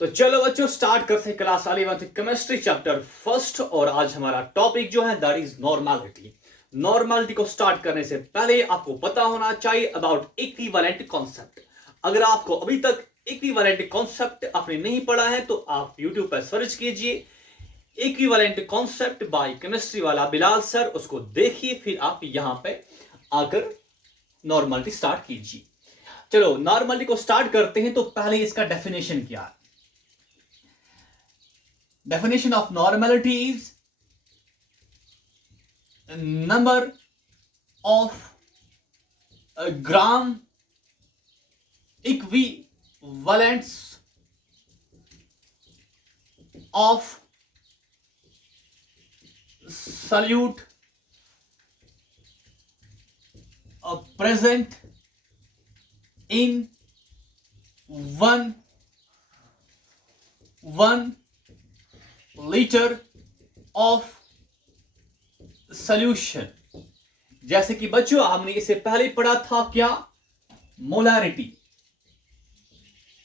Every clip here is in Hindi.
तो चलो बच्चों स्टार्ट करते हैं class 11th chemistry chapter first. और आज हमारा टॉपिक जो है दैट इज नॉर्मलिटी। नॉर्मलिटी को स्टार्ट करने से पहले आपको पता होना चाहिए अबाउट इक्विवेलेंट कॉन्सेप्ट। अगर आपको अभी तक इक्विवेलेंट कॉन्सेप्ट आपने नहीं पढ़ा है तो आप यूट्यूब पर सर्च कीजिए इक्विवेलेंट कॉन्सेप्ट बाय केमिस्ट्री वाला बिलाल सर, उसको देखिए फिर आप यहां पे आकर नॉर्मलिटी स्टार्ट कीजिए। चलो नॉर्मलिटी को स्टार्ट करते हैं। तो पहले इसका डेफिनेशन क्या है? Definition of normality is a number of gram equivalents of solute present in one litre of solution. जैसे कि बच्चों हमने इसे पहले पढ़ा था क्या? मोलारिटी।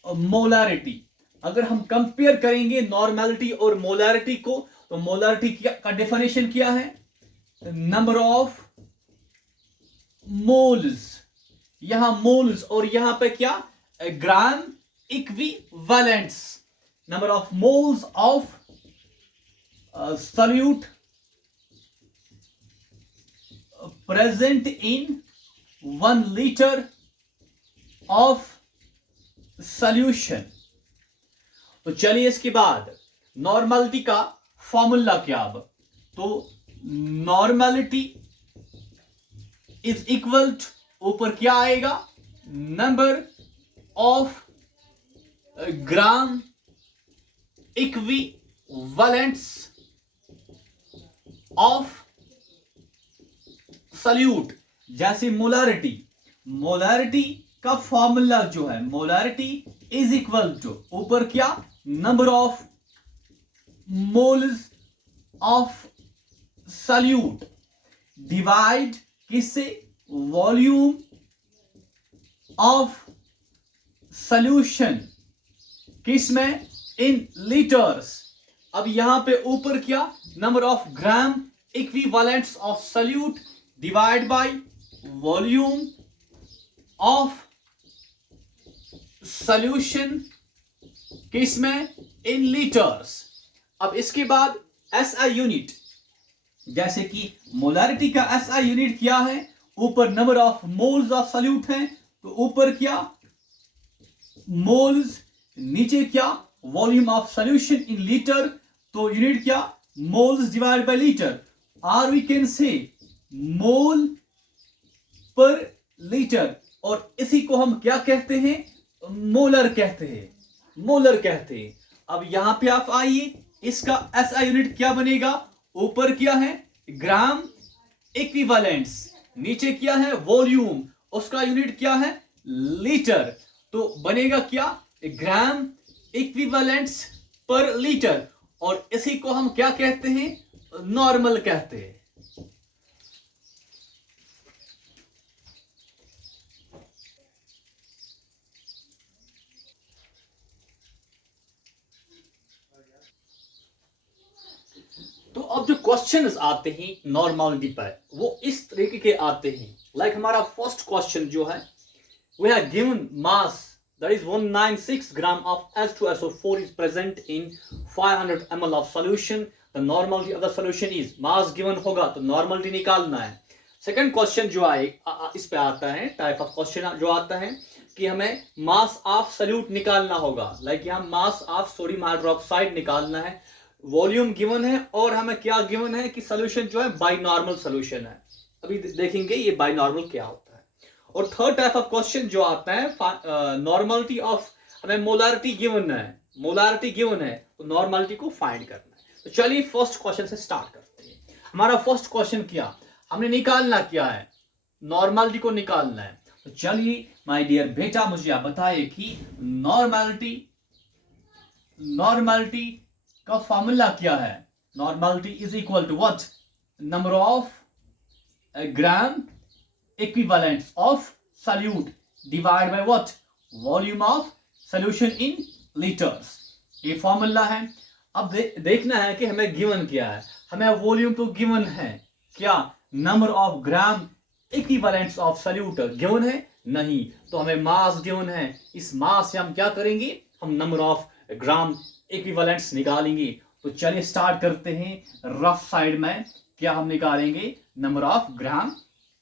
मोलारिटी अगर हम कंपेयर करेंगे नॉर्मलिटी और मोलारिटी को तो मोलारिटी का डेफिनेशन क्या है? Number of moles. यहां मोल्स और यहां पे क्या? Gram equivalents. Number of moles of solute present in 1 liter of solution। तो चलिए इसके बाद नॉर्मलिटी का फॉर्मूला क्या? अब तो नॉर्मलिटी इज इक्वल टू ऊपर क्या आएगा? Number of gram equivalents of solute. जैसे मोलारिटी, मोलारिटी का फॉर्मूला जो है मोलारिटी इज इक्वल टू ऊपर क्या? Number of moles of solute divide किससे? वॉल्यूम ऑफ सॉल्यूशन किसमें? In litres. अब यहां पे ऊपर क्या? Number of gram equivalents of solute divide by volume of solution किसमें? In litres. अब इसके बाद एसआई यूनिट, जैसे कि मोलारिटी का एसआई यूनिट क्या है? ऊपर number of moles of solute है तो ऊपर क्या? मोल्स, नीचे क्या? Volume of solution in litre, तो यूनिट क्या? Moles divide by litre. Or we can say mole पर लीटर। और इसी को हम क्या कहते हैं? मोलर कहते हैं। मोलर कहते हैं। अब यहां पे आप आइए, इसका एसआई यूनिट क्या बनेगा? ऊपर क्या है? ग्राम इक्विवेलेंट्स, नीचे क्या है? वॉल्यूम, उसका यूनिट क्या है? लीटर। तो बनेगा क्या? ग्राम इक्विवेलेंट्स पर लीटर। और इसी को हम क्या कहते हैं? नॉर्मल कहते हैं। तो अब जो क्वेश्चंस आते हैं नॉर्मलिटी पर वो इस तरीके के आते हैं। लाइक हमारा फर्स्ट क्वेश्चन जो है we have given mass that is 196 gram of H2SO4 is present in 500 ml of solution. The normality of the solution is mass given होगा तो normality निकालना है। सेकंड क्वेश्चन जो आए इस पे आता है, टाइप ऑफ क्वेश्चन जो आता है कि हमें मास ऑफ सल्यूट निकालना होगा। लाइक यहाँ मास ऑफ सोडियम हाइड्रोक्साइड निकालना है, वॉल्यूम गिवन है और हमें क्या गिवन है कि सोल्यूशन जो है बाइनॉर्मल सोल्यूशन है। अभी देखेंगे ये बाइनॉर्मल क्या होता है। और थर्ड टाइप ऑफ क्वेश्चन जो आता है नॉर्मलिटी ऑफ, हमें मोलारिटी गिवन है, मोलारिटी गिवन है तो नॉर्मलिटी को फाइंड करना है। तो चलिए फर्स्ट क्वेश्चन से स्टार्ट करते हैं। हमारा फर्स्ट क्वेश्चन क्या? हमने निकालना क्या है? नॉर्मलिटी को निकालना है। तो चलिए माय डियर बेटा मुझे आप बताइए कि नॉर्मलिटी, नॉर्मलिटी का फॉर्मूला क्या है? Normality is equal to what? Number of gram equivalents of solute divided by what? Volume of solution in liters. ये फॉर्मूला है। अब देखना है कि हमें गिवन क्या है। हमें वॉल्यूम तो गिवन है, क्या number of gram equivalents of solute given है नहीं, तो हमें मास गिवन है। इस मास से हम क्या करेंगे, हम नंबर ऑफ ग्राम इक्विवेलेंट्स निकालेंगे। तो चलिए स्टार्ट करते हैं। रफ साइड में क्या हम निकालेंगे, नंबर ऑफ ग्राम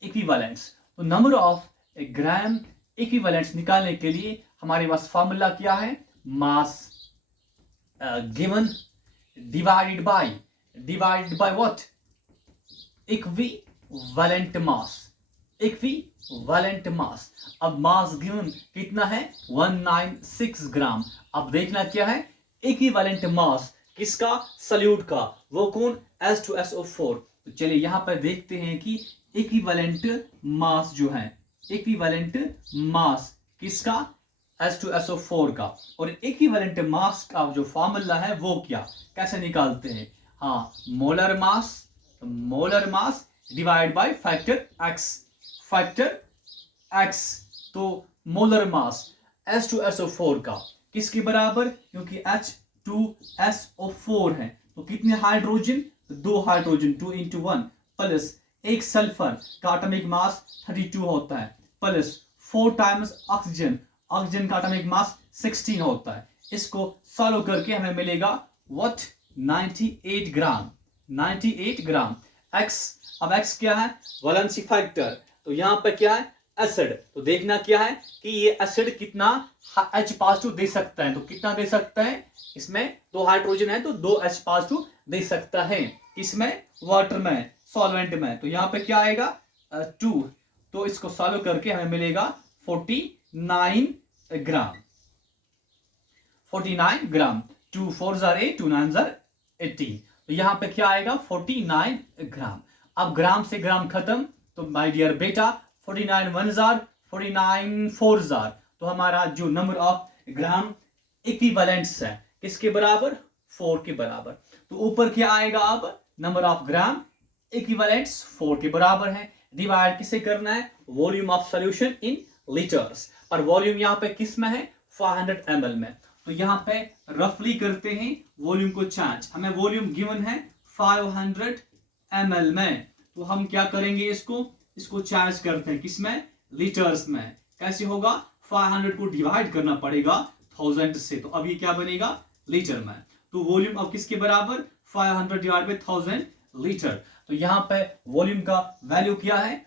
इक्विवेलेंट्स। तो नंबर ऑफ ग्राम इक्विवेलेंट्स निकालने के लिए हमारे पास फॉर्मूला क्या है, mass given divided by what, equivalent mass, equivalent मास। अब मास गिवन कितना है, 196 ग्राम। अब देखना क्या है, इक्विवेलेंट मास किसका, सल्यूट का, वो कौन, H2SO4। तो चलिए यहां पर देखते हैं कि इक्विवेलेंट मास जो है, इक्विवेलेंट मास किसका, H2SO4 का। और इक्विवेलेंट मास का जो फॉर्मूला है वो क्या, कैसे निकालते हैं, हाँ molar mass divide by factor x। तो मोलर मास H2SO4 का किसके बराबर, क्योंकि H2SO4 है तो कितने हाइड्रोजन, 2 हाइड्रोजन, 2 into 1 प्लस एक सल्फर का एटॉमिक मास 32 होता है, प्लस 4 टाइम्स ऑक्सीजन, ऑक्सीजन का एटॉमिक मास 16 होता है। इसको सॉल्व करके हमें मिलेगा व्हाट, 98 ग्राम, 98 ग्राम। x, अब x क्या है, वैलेंसी फैक्टर। तो यहां पर क्या है, एसिड। तो देखना क्या है कि ये एसिड कितना H पॉजिटिव दे सकता है, तो कितना दे सकता है, इसमें 2 हाइड्रोजन है तो 2 H पॉजिटिव दे सकता है। इसमें वाटर में, सॉल्वेंट में, तो यहाँ पे क्या आएगा 2। तो इसको सॉल्व करके हमें मिलेगा 49 ग्राम, 49 ग्राम। 2 4 8, 2 9 18। तो यहां पे क्या आएगा 49 ग्राम। अब ग्राम से ग्राम खत्म, तो माय डियर बेटा 49 1 49 4 तो हमारा जो नंबर ऑफ ग्राम इक्विवेलेंट्स है किसके बराबर, 4 के बराबर। तो ऊपर क्या आएगा, अब नंबर ऑफ ग्राम इक्विवेलेंट्स 4 के बराबर है। डिवाइड किसे करना है, volume of solution in litres. और वॉल्यूम यहाँ पे किस में है, 500 ml में। तो यहाँ पे रफली करते हैं वॉल्यूम को चेंज। हमें वॉल्यूम गिवन है 500 ml में, तो हम क्या करेंगे, इसको चेंज करते हैं किसमें, लीटर्स में। कैसे होगा, 500 को डिवाइड करना पड़ेगा 1000 से, तो अब ये क्या बनेगा, लीटर में। तो वॉल्यूम अब किसके बराबर, 500 डिवाइड बाय 1000 लीटर। तो यहां पे वॉल्यूम का वैल्यू क्या है,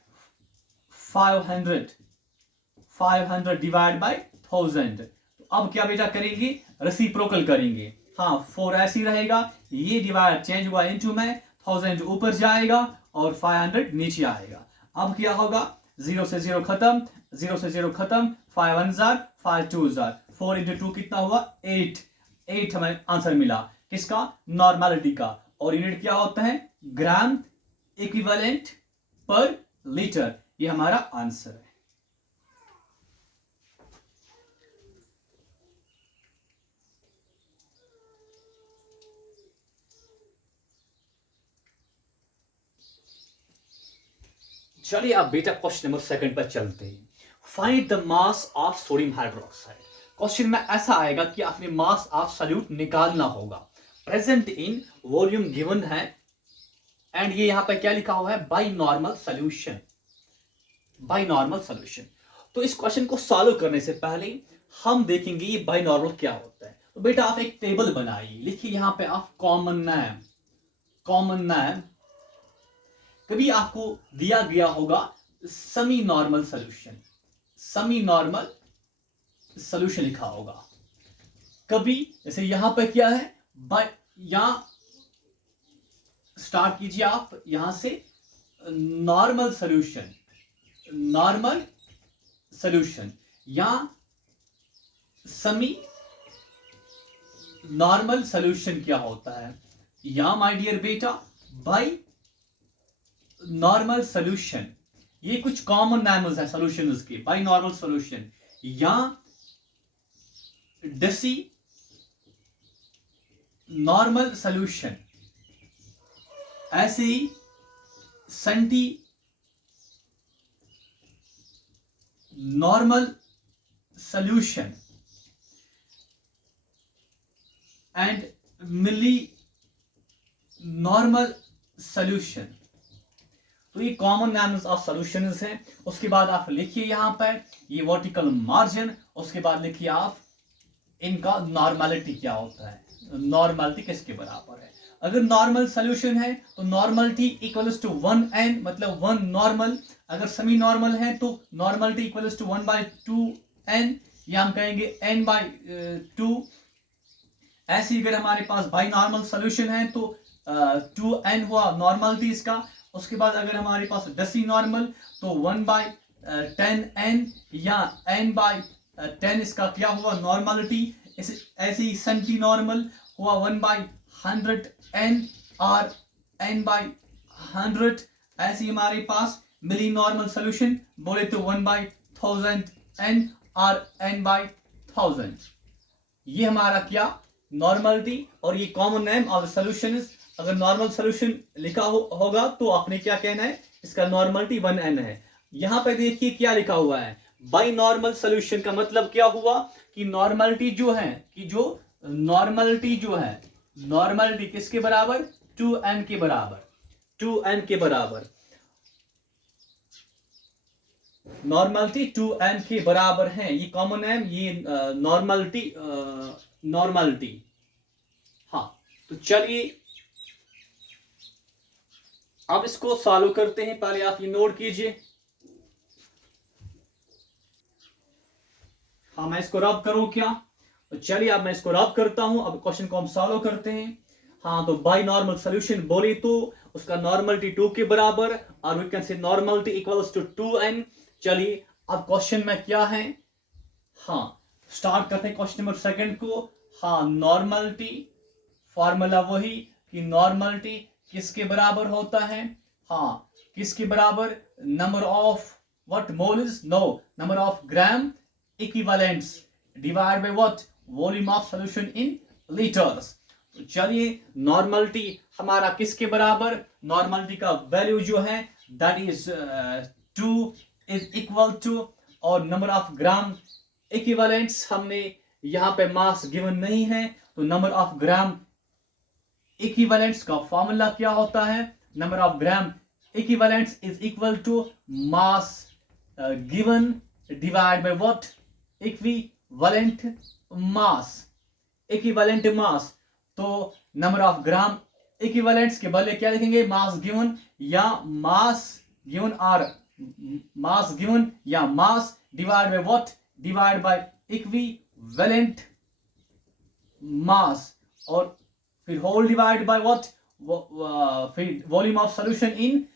500 डिवाइड बाय 1000। तो अब क्या बेटा करेंगे, रेसिप्रोकल करेंगे। हाँ 4 ऐसे ही रहेगा, ये डिवाइड चेंज हुआ इनटू में, 1000 ऊपर जाएगा और 500 नीचे आएगा। अब क्या होगा, 0 से 0 खत्म, 0 से 0 खत्म, 5 1 5 2 4 into 2 कितना हुआ, 8 हमें आंसर मिला किसका, नॉर्मलिटी का। और यूनिट क्या होता है, ग्राम इक्विवेलेंट पर लीटर। ये हमारा आंसर है। चलिए अब बेटा क्वेश्चन नंबर 2 पर चलते हैं। Find the mass of sodium hydroxide. Question में ऐसा आएगा कि आपने मास ऑफ सॉल्यूट निकालना होगा। प्रेजेंट इन वॉल्यूम गिवन है एंड ये यहां पर क्या लिखा हुआ है, by normal solution, by normal solution. तो इस क्वेश्चन को सॉल्व करने से पहले हम देखेंगे ये बाई नॉर्मल क्या होता है। तो बेटा आप एक टेबल बनाइए, लिखिए यहां पे आप कॉमन नाम। कभी आपको दिया गया होगा सेमी नॉर्मल सोल्यूशन लिखा होगा। कभी जैसे यहां पे क्या है, यहां स्टार्ट कीजिए आप यहां से, नॉर्मल सोल्यूशन या सेमी नॉर्मल सोल्यूशन क्या होता है, या माय डियर बेटा बाय नॉर्मल सोल्यूशन। ये कुछ कॉमन नाम्स है सोल्यूशंस के, बाय नॉर्मल सोल्यूशन या डेसी नॉर्मल सोल्यूशन, ऐसे ही centi normal solution, and milli normal solution. तो ये कॉमन नेम्स ऑफ सॉल्यूशंस हैं। उसके बाद आप लिखिए यहाँ पर ये वर्टिकल मार्जिन, उसके बाद लिखिए आप इनका नॉर्मलिटी क्या होता है, नॉर्मलिटी किसके बराबर है। अगर नॉर्मल सोल्यूशन है तो नॉर्मलिटी इक्वल्स टू 1n, मतलब 1 नॉर्मल। अगर सेमी नॉर्मल है तो नॉर्मलिटी इक्वल्स टू 1/2n, या हम कहेंगे n/2। ऐसे अगर हमारे पास बाई नॉर्मल सोल्यूशन है तो 2n हुआ नॉर्मलिटी इसका। उसके बाद अगर हमारे पास डेसी नॉर्मल तो 1/10n या n/10 इसका क्या हुआ नॉर्मलिटी। ऐसे ही सेंटी नॉर्मल हुआ 1/100n और n/100। ऐसे ही हमारे पास मिली नॉर्मल सोल्यूशन बोले तो 1/1000n और n/1000। ये हमारा क्या नॉर्मलिटी और ये कॉमन नेम ऑफ सॉल्यूशंस। अगर नॉर्मल सॉल्यूशन लिखा होगा तो आपने क्या कहना है, इसका नॉर्मलिटी 1n है। यहां पे देखिए क्या लिखा हुआ है, बाई नॉर्मल सॉल्यूशन का मतलब क्या हुआ कि नॉर्मलिटी जो है, कि जो नॉर्मलिटी जो है, नॉर्मलिटी किसके बराबर, 2n के बराबर, 2n के बराबर। नॉर्मलिटी 2n के बराबर है। ये कॉमन है, ये नॉर्मलिटी नॉर्मलिटी। हाँ, तो चलिए अब इसको सॉल्व करते हैं। पहले आप ये नोट कीजिए। हाँ, मैं इसको रब करूं क्या, तो चलिए अब मैं इसको रब करता हूं। अब क्वेश्चन को हम सॉल्व करते हैं। हाँ, तो बाई नॉर्मल सोल्यूशन बोले तो उसका नॉर्मलिटी 2 के बराबर और we can say normality equals to 2n। चलिए अब क्वेश्चन में क्या है, हाँ स्टार्ट करते हैं क्वेश्चन नंबर सेकंड को। हाँ, नॉर्मलिटी फॉर्मूला वही कि नॉर्मलिटी किसके बराबर होता है, हाँ किसके बराबर, number of what moles, no number of gram equivalents divide by what volume of solution in litres. तो चलिए नॉर्मलिटी हमारा किसके बराबर, नॉर्मलिटी का वैल्यू जो है that is 2 is equal to, और नंबर ऑफ ग्राम इक्विवेलेंट्स हमने यहाँ पे मास गिवन नहीं है, तो नंबर ऑफ ग्राम इक्विवेलेंट्स का फॉर्मूला क्या होता है, number of gram equivalents is equal to mass given divide by what equivalent mass, equivalent mass. तो नंबर ऑफ ग्राम इक्विवेलेंट्स के बदले क्या लिखेंगे, मास गिवन या मास गिवन, और मास गिवन या mass divide by what, divide by equivalent मास, और फिर होल डिवाइड बाय व्हाट, फिर volume of solution in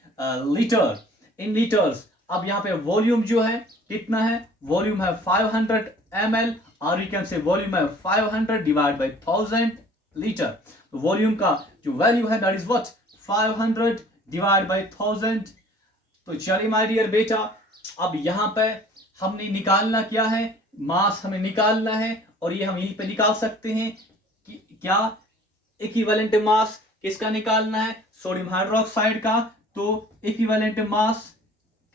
litre, in litres. अब यहाँ पे वॉल्यूम जो है कितना है, वॉल्यूम है 500 ml, और यू कैन से वॉल्यूम है 500 डिवाइड बाय 1000 लीटर। तो वॉल्यूम का जो वैल्यू है that is what 500 divide by 1000। तो चलिए माय डियर बेटा, अब यहाँ पे हमने निकालना क्या है, मास हमें निकालना है, और ये हम यहीं पे निकाल सकते हैं कि क्या इक्विवेलेंट मास किसका निकालना है, सोडियम हाइड्रोक्साइड का। तो इक्विवेलेंट मास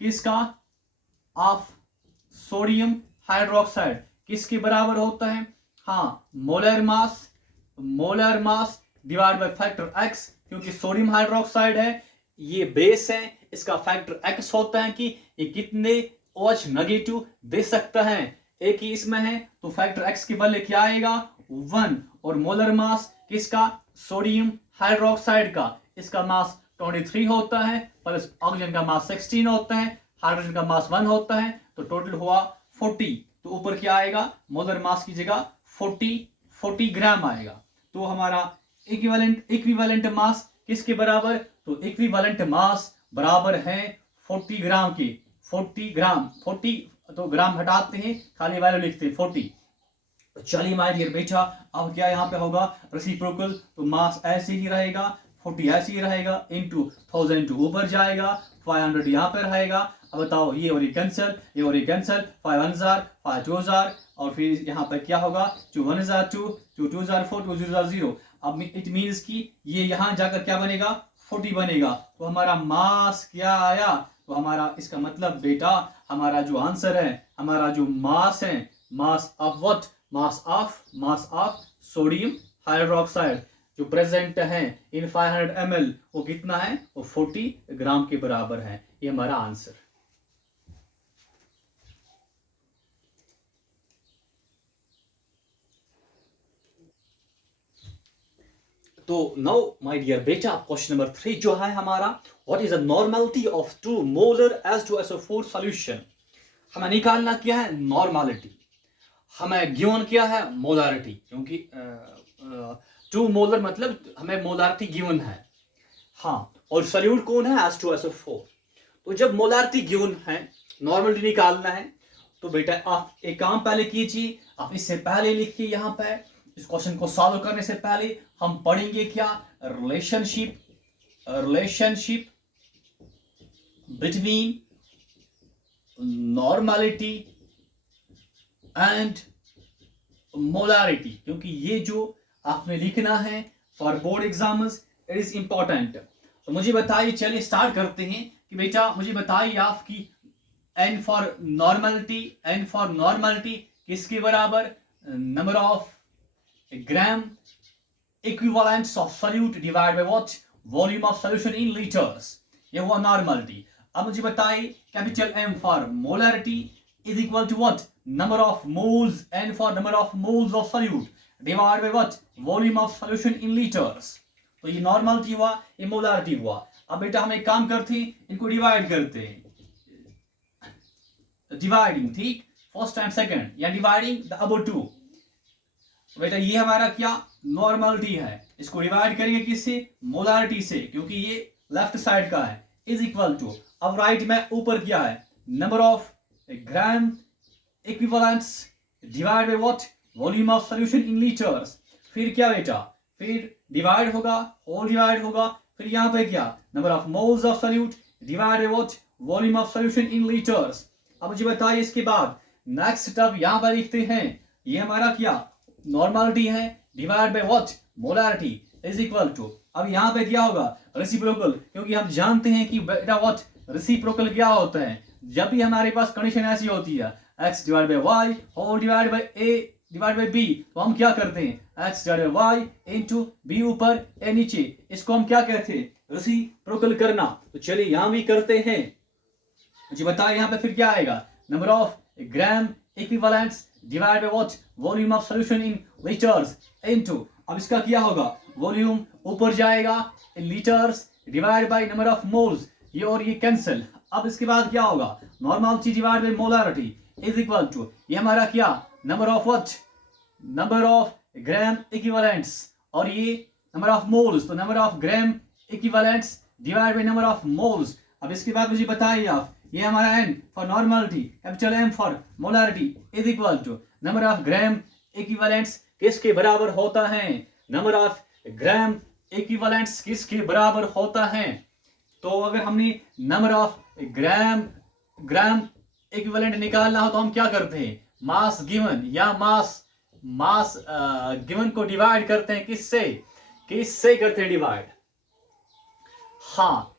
किसका, ऑफ सोडियम हाइड्रोक्साइड किसके बराबर होता है, हाँ molar mass, molar mass divide by factor x, क्योंकि सोडियम हाइड्रोक्साइड है, ये बेस है, इसका फैक्टर x होता है कि ये कितने OH नेगेटिव दे सकता है। एक ही इसमें है तो फैक्टर x के बदले क्या आएगा 1, और मोलर मास किसका, सोडियम हाइड्रोक्साइड का, इसका मास 23 होता है, प्लस ऑक्सीजन का मास 16 होता है, हाइड्रोजन का मास 1 होता है, तो टोटल हुआ 40। तो ऊपर क्या आएगा, मोलर मास की जगह 40 ग्राम आएगा। तो हमारा इक्विवेलेंट मास किसके बराबर, तो इक्विवेलेंट मास बराबर है 40 ग्राम की, 40 ग्राम, 40 तो ग्राम हटाते हैं, खाली वैल्यू लिखते हैं 40। तो चलिए माय डियर बेटा, अब क्या यहाँ पे होगा रेसिप्रोकल, तो मास ऐसे ही रहेगा, 40 ऐसे ही रहेगा, इनटू 1000 टू ऊपर जाएगा, 500 यहाँ पर रहेगा। अब बताओ ये और ये कैंसिल, ये और ये कैंसिल, 5 1 जार, 5 2 जार, और फिर यहाँ पर क्या होगा 2 1 जार 2, 2 2 जार 4, 2 0 जार 0। अब इट मीन्स कि ये यहाँ जाकर क्या बनेगा 40 बनेगा। तो हमारा मास क्या आया, तो हमारा इसका मतलब बेटा हमारा जो आंसर है, हमारा जो मास है, mass of what, mass of sodium hydroxide जो प्रेजेंट है इन 500 ml वो कितना है, वो 40 ग्राम के बराबर है। ये हमारा आंसर। तो नाउ माय डियर बेटा, क्वेश्चन नंबर 3 जो है हमारा, what is the normality of 2 molar H2SO4 solution. हमें निकालना क्या है, नॉर्मलिटी। हमें गिवन क्या है, मोलारिटी, क्योंकि 2 मोलर मतलब हमें मोलारिटी गिवन है। हाँ, और सॉल्यूट कौन है, H2SO4। तो जब मोलारिटी गिवन है, नॉर्मलिटी निकालना है, तो बेटा आप एक काम पहले कीजिए, आप इससे पहले लिखिए यहाँ पे। इस क्वेश्चन को सॉल्व करने से पहले हम पढ़ेंगे क्या, relationship between normality and molarity, क्योंकि ये जो आपने लिखना है for board exams, it is important. तो मुझे बताइए, चलिए स्टार्ट करते हैं कि बेटा मुझे बताइए आपकी एन फॉर नॉर्मलिटी किसके बराबर, number of gram equivalents of solute divide by what, volume of solution in litres. ये हुआ नॉर्मलिटी। अब मुझे बताइए capital M for molarity is equal to what, number of moles, n for number of moles of solute divided by what, volume of solution in liters। तो ये नॉर्मलिटी हुआ, ये मोलारिटी हुआ। अब बेटा हम एक काम करते हैं, इनको डिवाइड करते हैं, डिवाइडिंग, ठीक, फर्स्ट एंड सेकंड, या डिवाइडिंग द अबव टू। बेटा ये हमारा क्या, नॉर्मलिटी है, इसको डिवाइड करेंगे किससे, मोलारिटी से, क्योंकि ये लेफ्ट साइड का है, इज इक्वल टू, अब राइट में ऊपर क्या है, number of gram equivalents divide by what, volume of solution in litres. फिर क्या बेटा, फिर डिवाइड होगा, होल डिवाइड होगा, फिर यहाँ पे क्या, number of moles of solute divide by what, volume of solution in litres. अब मुझे बताइए इसके बाद नेक्स्ट स्टेप यहाँ पर लिखते हैं, ये हमारा क्या, नॉर्मलिटी है, divide by what, molarity is equal to, अब यहाँ पे क्या होगा, रेसिप्रोकल, क्योंकि हम जानते हैं कि बेटा व्हाट, रेसिप्रोकल क्या होता है, जब भी हमारे पास कंडीशन ऐसी होती है x divide by y whole divide by a divide by b, तो हम क्या करते हैं, x divide by y into b ऊपर a नीचे, इसको हम क्या कहते हैं, रेसिप्रोकल करना। तो चलिए यहां भी करते हैं, मुझे बताइए यहाँ पे फिर क्या आएगा, number of gram equivalents divide by what, volume of solution in litres into, अब इसका क्या होगा, वॉल्यूम ऊपर जाएगा, litres divide by number of moles, ये और ये कैंसिल। अब इसके बाद क्या होगा, normality divide by molarity is equal to, ये हमारा क्या, number of what, number of gram equivalents, और ये नंबर ऑफ मोल्स, तो number of gram equivalents divide by number of moles. अब इसके बाद मुझे बताइए आप, ये हमारा n for normality, capital M for molarity is equal to number of gram equivalents किसके बराबर होता है, नंबर ऑफ ग्राम इक्विवेलेंट्स किसके बराबर होता है। तो अगर हमने नंबर ऑफ ग्राम इक्विवेलेंट निकालना हो तो हम क्या करते हैं, मास गिवन या मास गिवन को डिवाइड करते हैं, किससे करते हैं डिवाइड, हाँ,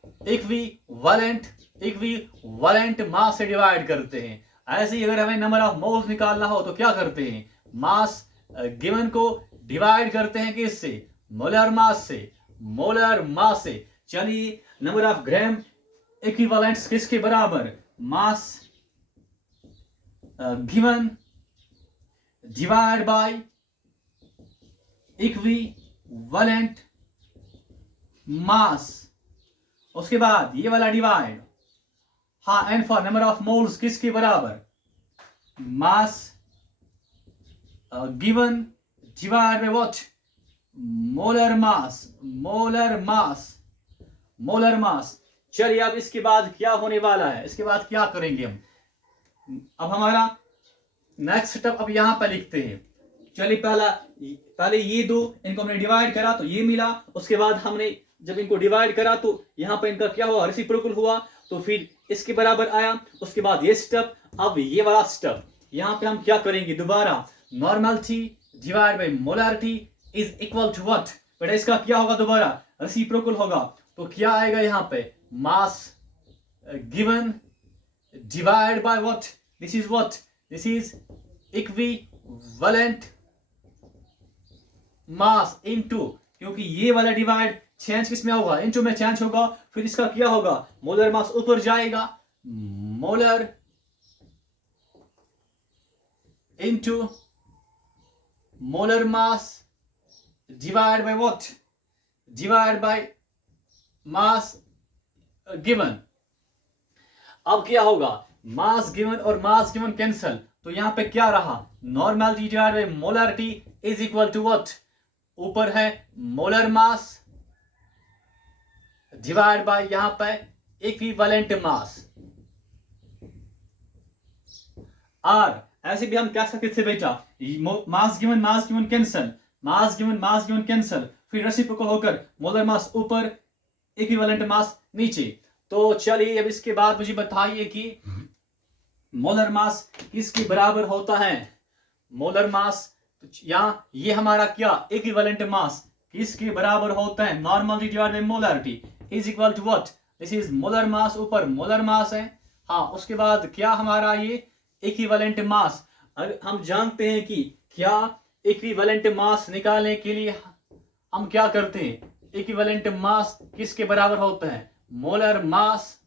इक्विवेलेंट मास से डिवाइड करते हैं। ऐसे ही अगर हमें नंबर ऑफ मोल्स निकालना हो तो क्या करते हैं, मास गिवन को डिवाइड करते हैं किससे, मोलर मास से। चलिए नंबर ऑफ ग्राम इक्विवेलेंट्स किसके बराबर, mass given divide by equivalent mass, उसके बाद ये वाला डिवाइड, हाँ, N for number of moles किसके बराबर, mass given divide by what, molar mass. चलिए अब इसके बाद क्या होने वाला है, इसके बाद क्या करेंगे हम, अब हमारा नेक्स्ट स्टेप अब यहां पर लिखते हैं। चलिए पहले ये दो, इनको हमने डिवाइड करा तो ये मिला, उसके बाद हमने जब इनको डिवाइड करा तो यहाँ पर इनका क्या हुआ, रेसिप्रोकल हुआ, तो फिर इसके बराबर आया। उसके बाद ये स्टेप, अब ये वाला स्टेप, यहाँ पे हम क्या करेंगे, दोबारा normality divide by molarity is equal to what, बेटा इसका क्या होगा, दोबारा रेसिप्रोकल होगा, तो क्या आएगा यहाँ पे, mass given divide by what, this is equivalent mass into, क्योंकि ये वाला डिवाइड चेंज किस में होगा, इनटू में चेंज होगा, फिर इसका क्या होगा, मोलर मास ऊपर जाएगा, molar into molar mass divide by what, divide by mass given. अब क्या होगा, मास गिवन और मास गिवन कैंसल, तो यहां पे क्या रहा, normality divide by molarity is equal to what, ऊपर है मोलर मास डिवाइड बाय यहां पे इक्विवेलेंट मास। और ऐसे भी हम कह सकते थे बेटा, mass given cancel, mass given cancel, फिर रेसिप्रोकल होकर मोलर मास ऊपर इक्विवेलेंट मास नीचे। तो चलिए अब इसके बाद मुझे बताइए कि मोलर मास किसके बराबर होता है, मोलर मास यहाँ ये हमारा क्या इक्विवेलेंट मास किसके बराबर होता है, normality divide by molarity is equal to what, this is molar mass ऊपर मोलर मास है। हाँ, उसके बाद क्या हमारा ये इक्विवेलेंट मास, अगर हम जानते हैं कि क्या इक्विवेलेंट मास निकालने के लिए हम क्या करते हैं, इक्विवेलेंट मास किसके बराबर होता है, molar mass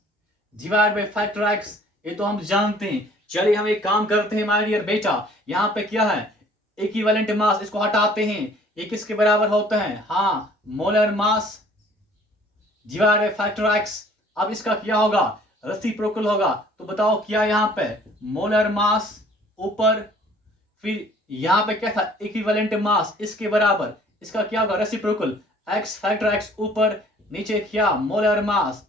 divide by factor x, ये तो हम जानते हैं। चलिए हम एक काम करते हैं माय डियर बेटा, यहाँ पे क्या है इक्विवेलेंट मास, इसको हटाते हैं, ये किसके बराबर होता है, हाँ molar mass divide by factor x. अब इसका क्या होगा, रेसिप्रोकल होगा, तो बताओ क्या यहाँ पे मोलर मास ऊपर, फिर यहाँ पे क्या था इक्विवेलेंट मास इसके बराबर, इसका क्या होगा रेसिप्रोकल, एक्स फैक्टर एक्स ऊपर, नीचे क्या मोलर मास।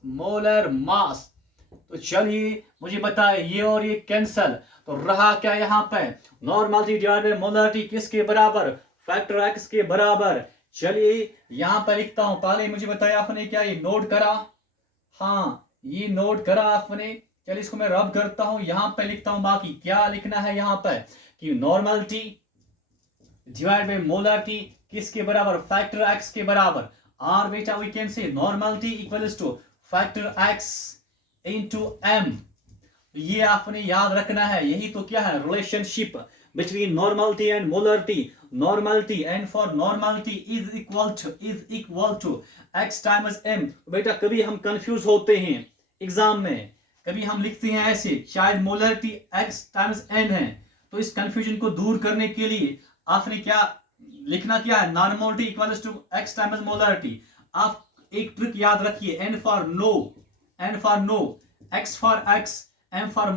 तो चलिए मुझे बताए ये और ये कैंसल, तो रहा क्या यहाँ पे नॉर्मलिटी डिवाइड बाय मोलरिटी किसके बराबर, फैक्टर एक्स के बराबर। चलिए यहाँ पे लिखता हूं, पहले मुझे बताया आपने क्या ये नोट करा, हाँ ये नोट करा आपने, चलिए इसको मैं रब करता हूं, यहाँ पे लिखता हूं बाकी क्या लिखना है यहाँ पे कि नॉर्मलिटी डिवाइड बाय मोलरिटी किसके बराबर, फैक्टर एक्स के बराबर। और बेटा we can say normality equals to factor X into M, ये आपने याद रखना है, यही तो क्या है relationship between normality and molarity, normality and for normality is equal to X times M. बेटा कभी हम कंफ्यूज होते हैं एग्जाम में, कभी हम लिखते हैं ऐसे शायद मोलरिटी एक्स टाइम्स एन है, तो इस कंफ्यूजन को दूर करने के लिए आपने क्या लिखना, क्या है normality equals to X times molarity. आप एक ट्रिक याद रखिए, N for no, X for X, M for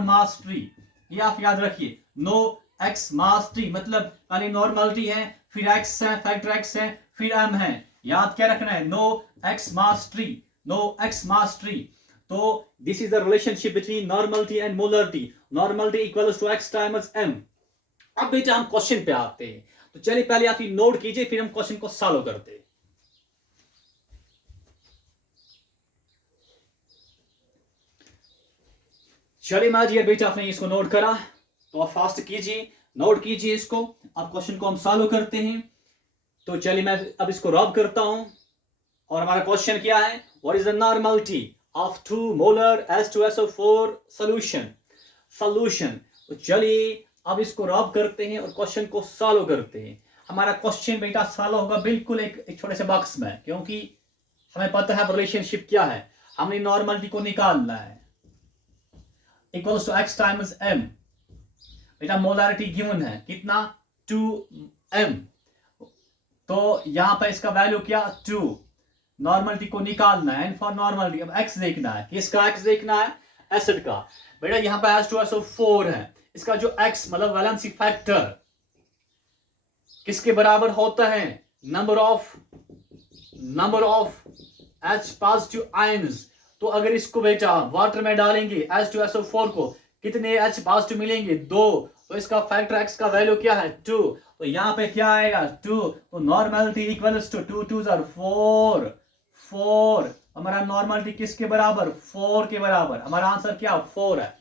mass tree, ये आप याद रखिए, नो एक्स मास ट्री मतलब पहले नॉर्मलिटी है, फिर एक्स है, फैक्टर एक्स है, फिर एम है, याद क्या रखना है नो एक्स मास ट्री। तो this is the relationship between normality and molarity, normality equals to X times M. अब बेटा हम क्वेश्चन पे आते हैं, तो चलिए पहले आप ये नोट कीजिए, फिर हम क्वेश्चन को सॉल्व करते हैं। चलिए माँ जी बेटा आपने इसको नोट करा, तो आप फास्ट कीजिए, नोट कीजिए इसको, अब क्वेश्चन को हम सॉल्व करते हैं। तो चलिए मैं अब इसको रब करता हूं, और हमारा क्वेश्चन क्या है, what is the normality of 2 molar H2SO4 solution. तो चलिए अब इसको रब करते हैं और क्वेश्चन को सॉल्व करते हैं। हमारा क्वेश्चन बेटा सॉल्व होगा बिल्कुल एक छोटे से बॉक्स में, क्योंकि हमें पता है रिलेशनशिप क्या है, हमने नॉर्मलिटी को निकालना है, equals to X times M. बेटा मोलरिटी गिवन है कितना 2m, तो यहां पर इसका वैल्यू क्या 2, नॉर्मलिटी को निकालना है, एन फॉर नॉर्मलिटी। अब एक्स देखना है, किसका एक्स देखना है, एसिड का। बेटा यहां पर H2SO4 है, इसका जो एक्स मतलब वैलेंसी फैक्टर किसके बराबर होता है, number of H positive ions. तो अगर इसको बेटा वाटर में डालेंगे H2SO4 को, कितने H पॉजिटिव मिलेंगे 2, तो इसका फैक्टर एक्स का वैल्यू क्या है 2, तो यहाँ पे क्या आएगा 2, तो नॉर्मलिटी इक्वल्स टू 2 2 4, हमारा नॉर्मलिटी किसके बराबर 4 के बराबर, हमारा आंसर क्या 4 है।